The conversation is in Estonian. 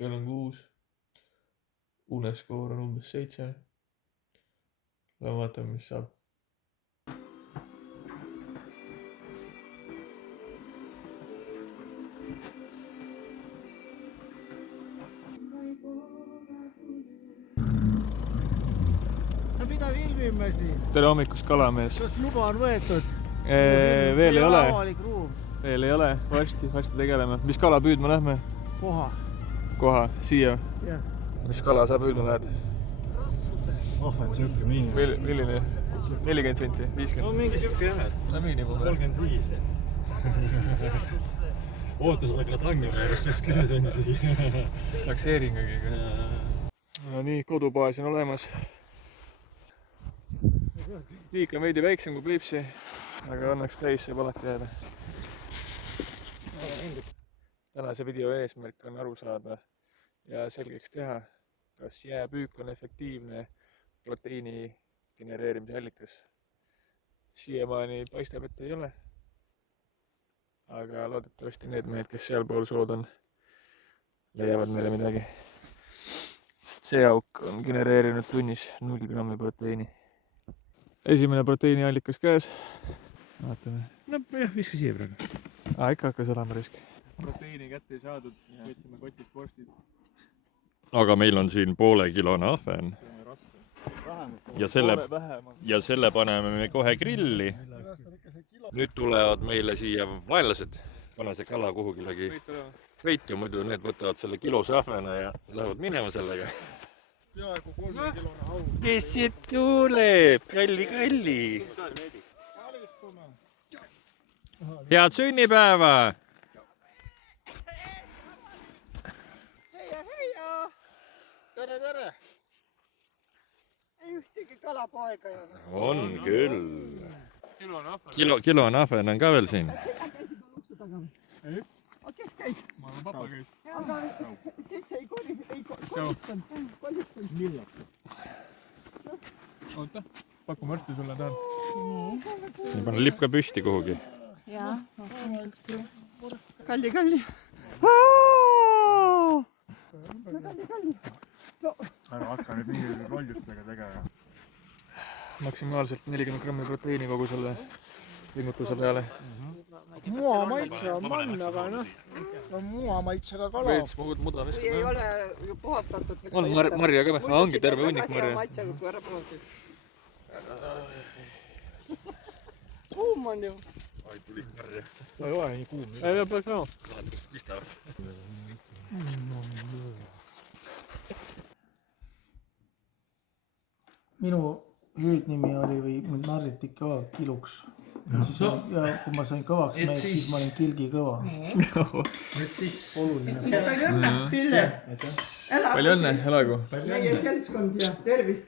kell on 6. Uneskoor on umbes 7. Vaatame, mis saab. No mida filmime siin? Tere hommikust, Kalamees. Kas luba on võetud? Veel ei ole. Avalik ruum. Veel ei ole. Varsti tegeleme. Mis kala püüdma lähme? Koha. Siia? Jah. Mis kala sa püüdma lähed? Ahven siuke miinimum. Milline? 40 senti? 50? No mingi siuke jah. No miinimum. 35. Ootus on küll hangima järjest, sest 10 sendi siia. Saaks heeringugi. No nii, kodubaas on olemas. Tiik on veidi väiksem kui Peipsi, aga õnneks täis saab alati jääda. Tänase video eesmärk on aru saada ja selgeks teha, kas jääpüük on efektiivne proteiini genereerimise allikas. Siiamaani paistab, et ei ole. Aga loodetavasti need mehed, kes sealpool sood on, leiavad meile midagi. See auk on genereerinud tunnis 0 grammi proteiini. Esimene proteiiniallikas käes. Vaatame. No jah, viska siia praegu. Ikka hakkas olema risk. Proteiini kätte ei saadud, võtsime kotist vorstid. Aga meil on siin poolekilone ahven. Ja selle paneme me kohe grilli. Nüüd tulevad meile siia vaenlased. Pane see kala kuhugilegi veitu, muidu need võtavad selle kilose ahvena ja lähevad minema sellega. Peaaegu 3 kilone hau. Kes siit tuleb? Kalli. Head sünnipäeva! Heia! Tere! Ei ühtegi kalapoega ei ole. On küll. Kilone ahven on ka veel siin. Kes käis? Ma olen papa käis. Aga siis ei kolitanud. Millal? Oota, pakume varsti sulle tähele. Ja pane lipp ka püsti kuhugi. Jaa. Kalli. Ära hakka nüüd nii roljutega tegema. Maksimaalselt 40 grammi proteiini kogu selle pingutuse peale. Mua maitse on mann, aga on mua maitsega kala. Veits muda Kui ei ole ju puhatatud. On marja ka või? Ongi terve hunnik marja. Maitsega kui ära puhatud. Kuum on ju. Ai, tuli marja. Ei ole nii kuum. Ei peaks näo. Pistavad. Minu hüüdnimi oli või mind narriti ka kiluks. Ja kui ma sain kõvaks mees, siis ma olin kilgi kõva. Oluline. Pille. Palju õnne, elagu. Meie seltskond ja tervist.